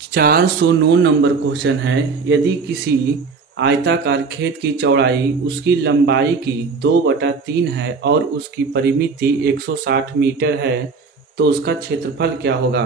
409 number question है। यदि किसी आयताकार खेत की चौड़ाई उसकी लंबाई की 2/3 है और उसकी परिमिति 160 मीटर है तो उसका क्षेत्रफल क्या होगा।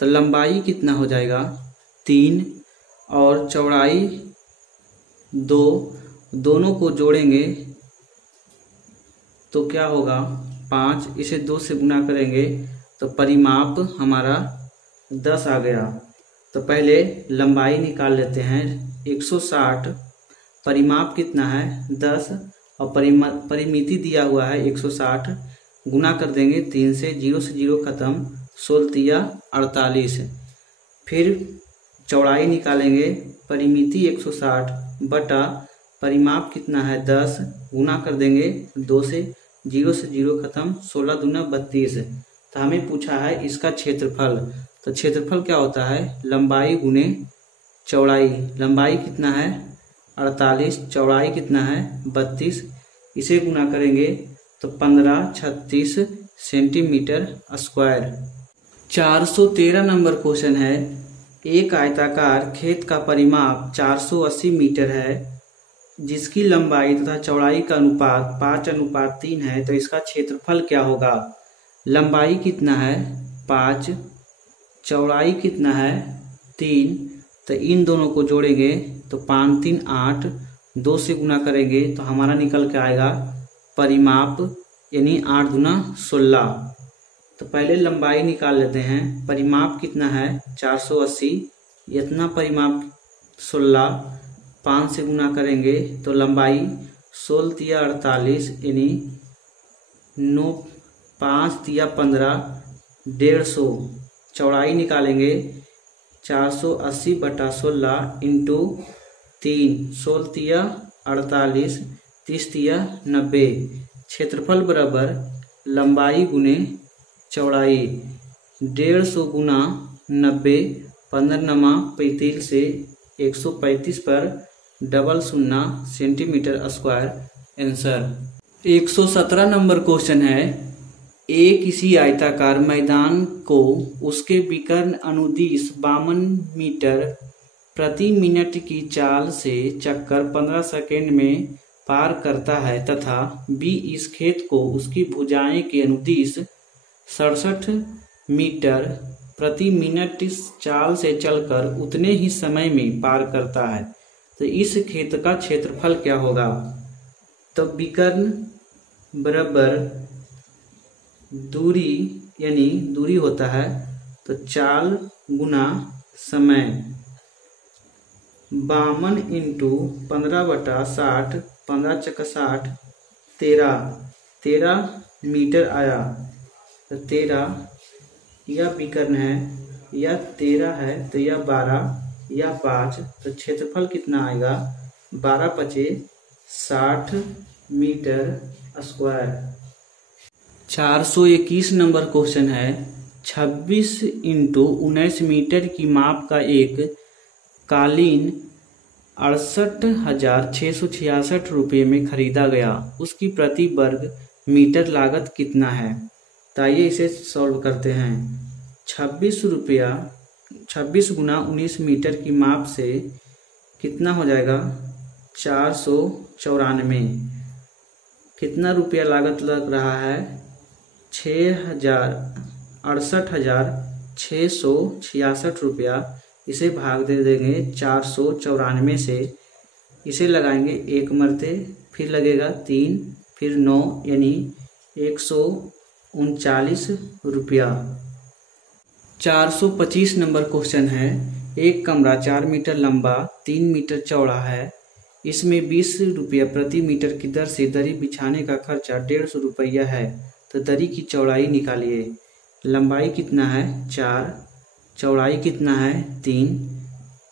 तो लंबाई कितना हो जाएगा 3 और चौड़ाई 2, दोनों को जोड़ेंगे तो क्या होगा 5। इसे 2 से गुना करेंगे तो परिमाप हमारा 10 आ गया। तो पहले लंबाई निकाल लेते हैं 160, परिमाप कितना है 10 और परिमिति दिया हुआ है 160, गुना कर देंगे 3 से 0 खत्म, 16 48। फिर चौड़ाई निकालेंगे, परिमिति 160 बटा परिमाप कितना है 10, गुना कर देंगे 2 से 0 खत्म, 16 दूना 32। तो हमें पूछा है इसका क्षेत्रफल। तो क्षेत्रफल क्या होता है लंबाई गुने चौड़ाई। लंबाई कितना है 48, चौड़ाई कितना है 32, इसे गुना करेंगे तो 1536 सेंटीमीटर स्क्वायर। 413 नंबर क्वेश्चन है। एक आयताकार खेत का परिमाप 480 मीटर है जिसकी लंबाई तथा चौड़ाई का अनुपात 5:3 है तो इसका क्षेत्रफल क्या होगा। लंबाई कितना है 5, चौड़ाई कितना है 3, तो इन दोनों को जोड़ेंगे तो 5 3 8, 2 से गुना करेंगे तो हमारा निकल के आएगा परिमाप यानी 8 दूना 16। तो पहले लंबाई निकाल लेते हैं। परिमाप कितना है 480, इतना परिमाप 16, 5 से गुना करेंगे तो लंबाई 16 48 यानी 9, 5 3 15, 150। चौड़ाई निकालेंगे 480 बटा 16 इंटू 3, 16 48, 30 90। क्षेत्रफल बराबर लंबाई गुने चौड़ाई, 150 गुना 90, 15 35 से 135 पर 00 centimetre square answer. 117 number question है। किसी आयताकार मैदान को उसके विकर्ण अनुदिश 52 मीटर प्रति मिनट की चाल से चक्कर 15 सेकेंड में पार करता है तथा बी इस खेत को उसकी भुजाएं के अनुदिश 67 मीटर प्रति मिनट इस चाल से चलकर उतने ही समय में पार करता है तो इस खेत का क्षेत्रफल क्या होगा। तो विकर्ण बराबर दूरी यानी दूरी होता है तो चाल गुना समय, 52 इंटू 15/60, 15 × 60, 13 मीटर आया। तो 13 यह विकर्ण है, यह 13 है तो यह 12, यह 5, तो क्षेत्रफल कितना आएगा 12 × 5 60 मीटर स्क्वायर। 421 नंबर क्वेश्चन है। 26 इंटू 19 मीटर की माप का एक कालीन 68,666 रुपये में खरीदा गया, उसकी प्रति वर्ग मीटर लागत कितना है। तो आइए इसे सॉल्व करते हैं। 26 रुपया 26 गुना 19 मीटर की माप से कितना हो जाएगा 494। कितना रुपया लागत लग रहा है 68,666 रुपया। इसे भाग दे देंगे 494 से, इसे लगाएंगे 1 मरते, फिर लगेगा 3, फिर 9 यानी 139 रुपया। 425 नंबर क्वेश्चन है। एक कमरा 4 मीटर लंबा 3 मीटर चौड़ा है, इसमें 20 रुपया प्रति मीटर की दर से दरी बिछाने का खर्चा 150 रुपया है तो दरी की चौड़ाई निकालिए। लंबाई कितना है 4, चौड़ाई कितना है 3,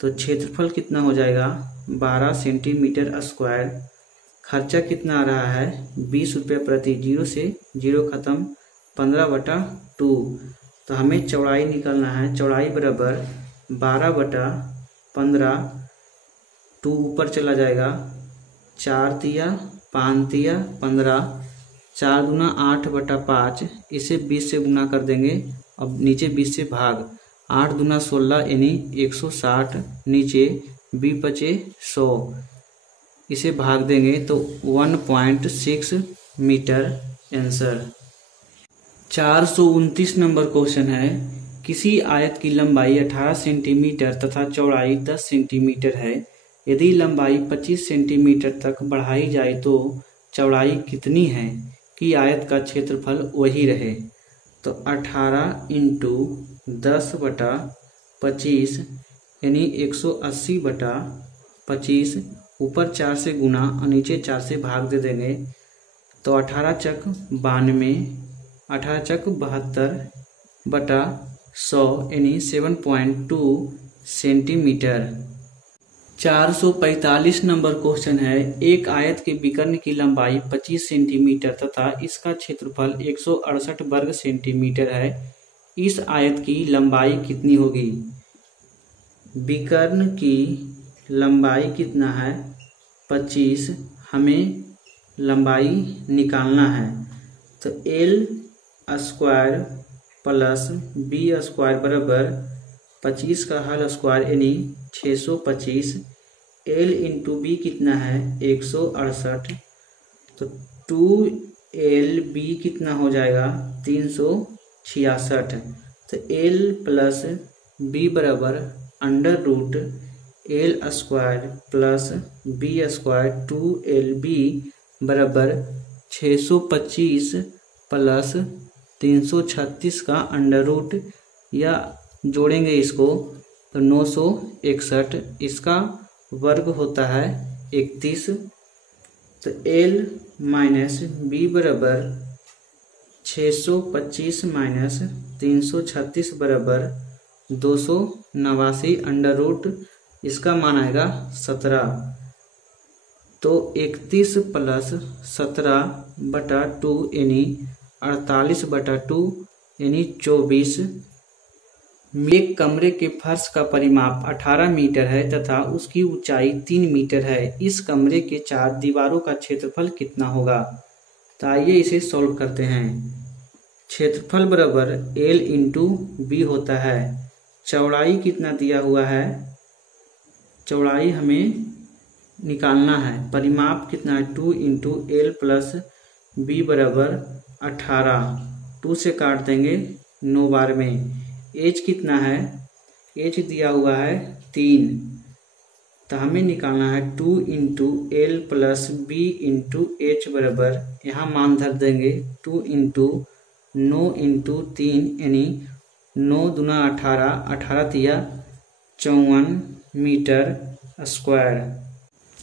तो क्षेत्रफल कितना हो जाएगा 12 सेंटीमीटर स्क्वायर। खर्चा कितना आ रहा है 20 रुपये प्रति, 0 से 0 खत्म, 15/2। तो हमें चौड़ाई निकालना है। चौड़ाई बराबर 12/15, 2 ऊपर चला जाएगा, 4 तिया 5 तिया 15, 4 दूना 8/5, इसे 20 से गुना कर देंगे। अब नीचे 20 से भाग, 8 दूना 16 यानी 160, नीचे 20 पचे 100, इसे भाग देंगे तो 1.6 मीटर आंसर। 429 नंबर क्वेश्चन है, किसी आयत की लंबाई 18 सेंटीमीटर तथा चौड़ाई 10 सेंटीमीटर है। यदि लंबाई 25 सेंटीमीटर तक बढ़ाई जाए तो चौड़ाई कितनी है कि आयत का क्षेत्रफल वही रहे। तो 18 इंटू 10/25 यानी 180/25, ऊपर 4 से गुना और नीचे 4 से भाग दे देंगे तो 18 चक 92, 18 चक 72/100 यानी 7.2 सेंटीमीटर। 445 नंबर क्वेश्चन है, एक आयत के विकर्ण की लंबाई 25 सेंटीमीटर तथा इसका क्षेत्रफल 168 वर्ग सेंटीमीटर है। इस आयत की लंबाई कितनी होगी। विकर्ण की लंबाई कितना है 25, हमें लंबाई निकालना है तो L square plus B square बराबर 25 का होल स्क्वायर यानी 625, L इंटू B कितना है 168, तो 2LB कितना हो जाएगा 366, तो L प्लस B बराबर under root L square plus B square 2LB बराबर 625 प्लस 336 का अंडर रूट, या जोड़ेंगे इसको तो 961, इसका वर्ग होता है 31, तो L माइनस B बराबर 625 माइनस 336 बराबर 289 अंडर रूट, इसका मान आएगा 17, तो 31 प्लस 17/2 यानी 48/2 यानी 24। एक कमरे के फर्श का परिमाप 18 मीटर है तथा उसकी ऊंचाई 3 मीटर है। इस कमरे के 4 दीवारों का क्षेत्रफल कितना होगा। तो आइए इसे सॉल्व करते हैं। क्षेत्रफल बराबर L इंटू B होता है। चौड़ाई कितना दिया हुआ है, चौड़ाई हमें निकालना है। परिमाप कितना है 2 इंटू L प्लस B बराबर 18, 2 से काट देंगे 9 बार में। एच कितना है, एच दिया हुआ है 3, तो हमें निकालना है 2 into L plus B into H बराबर, यहाँ मान धर देंगे 2 इंटू 9 इंटू 3 यानी 9 दूना 18, 18 तिया 54 मीटर स्क्वायर।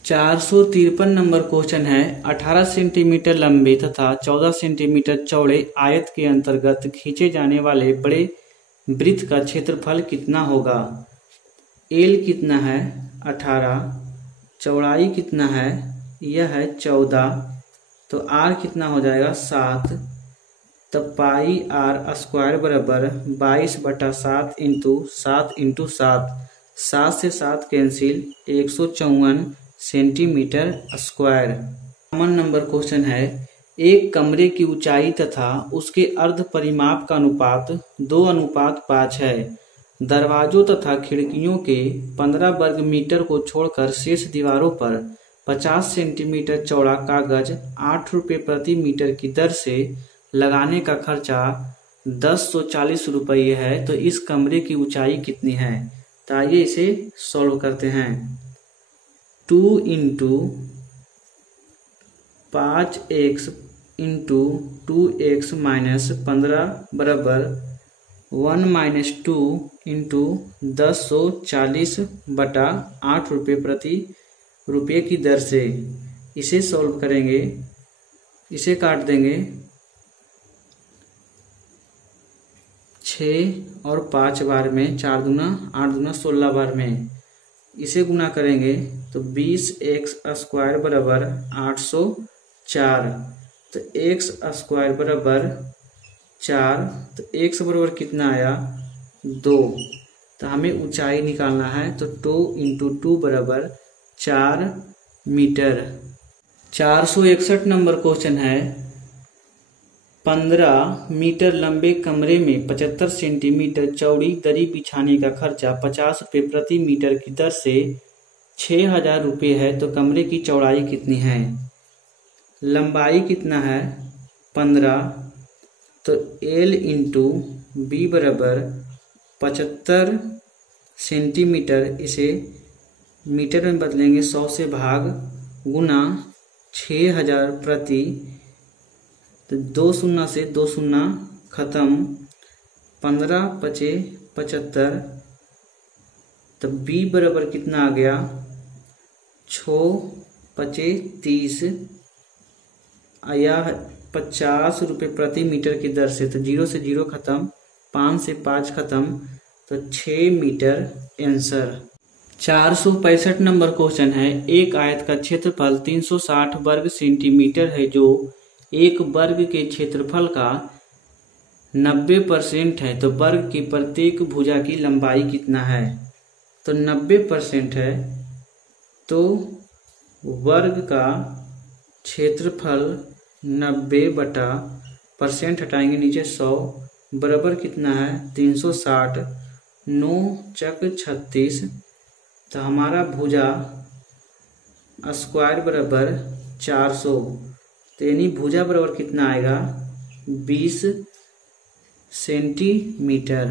453 नंबर क्वेश्चन है, 18 सेंटीमीटर लंबे तथा 14 सेंटीमीटर चौड़े आयत के अंतर्गत खींचे जाने वाले बड़े वृत्त का क्षेत्रफल कितना होगा। L कितना है 18, चौड़ाई कितना है यह है 14, तो R कितना हो जाएगा 7, तो पाई R स्क्वायर बराबर 22/7 इंटू 7 इंटू 7, 7 से 7 cancel 154 centimetre square. Number question है, एक कमरे की ऊंचाई तथा उसके अर्ध परिमाप का अनुपात 2:5 है। दरवाजों तथा खिड़कियों के 15 वर्ग मीटर को छोड़कर शेष दीवारों पर 50 सेंटीमीटर चौड़ा कागज 8 रुपये प्रति मीटर की दर से लगाने का खर्चा 1040 रुपये है। तो इस कमरे की ऊंचाई कितनी है। तो आइए इसे सॉल्व करते हैं। 2 into 5x into 2x minus 15 बराबर 1 माइनस 2 इंटू 1040/8 रुपये प्रति रुपये की दर से। इसे सॉल्व करेंगे, इसे काट देंगे 6 और 5 बार में, 4 दूना 8 दूना 16 बार में। इसे गुना करेंगे तो 20x स्क्वायर बराबर 804, तो x स्क्वायर बराबर 4, तो x बराबर कितना आया 2, तो हमें ऊंचाई निकालना है तो 2 इंटू 2 बराबर 4 मीटर। 461 नंबर क्वेश्चन है, 15 मीटर लंबे कमरे में 75 सेंटीमीटर चौड़ी दरी बिछाने का खर्चा 50 रुपये प्रति मीटर की दर से 6,000 रुपये है, तो कमरे की चौड़ाई कितनी है? लंबाई कितना है? 15, तो L इंटू बी बराबर 75 सेंटीमीटर, इसे मीटर में बदलेंगे 100 से भाग गुना 6,000 प्रति, तो 2 शून्य से 2 शून्य खत्म, 15 पचे 75, तो बी बराबर कितना आ गया? 6 पचे 30, यह 50 रुपये प्रति मीटर की दर से, तो 0 से 0 खत्म, 5 से 5 खत्म, तो 6 मीटर आंसर। 465 नंबर क्वेश्चन है, एक आयत का क्षेत्रफल 360 वर्ग सेंटीमीटर है, जो एक वर्ग के क्षेत्रफल का 90% है, तो वर्ग की प्रत्येक भुजा की लंबाई कितना है? तो 90% है, तो वर्ग का क्षेत्रफल 90 बटा परसेंट हटाएंगे नीचे 100 बराबर कितना है? 360, 9 चक 36, तो हमारा भुजा स्क्वायर बराबर 400, तो यानी भुजा बराबर कितना आएगा? 20 सेंटीमीटर।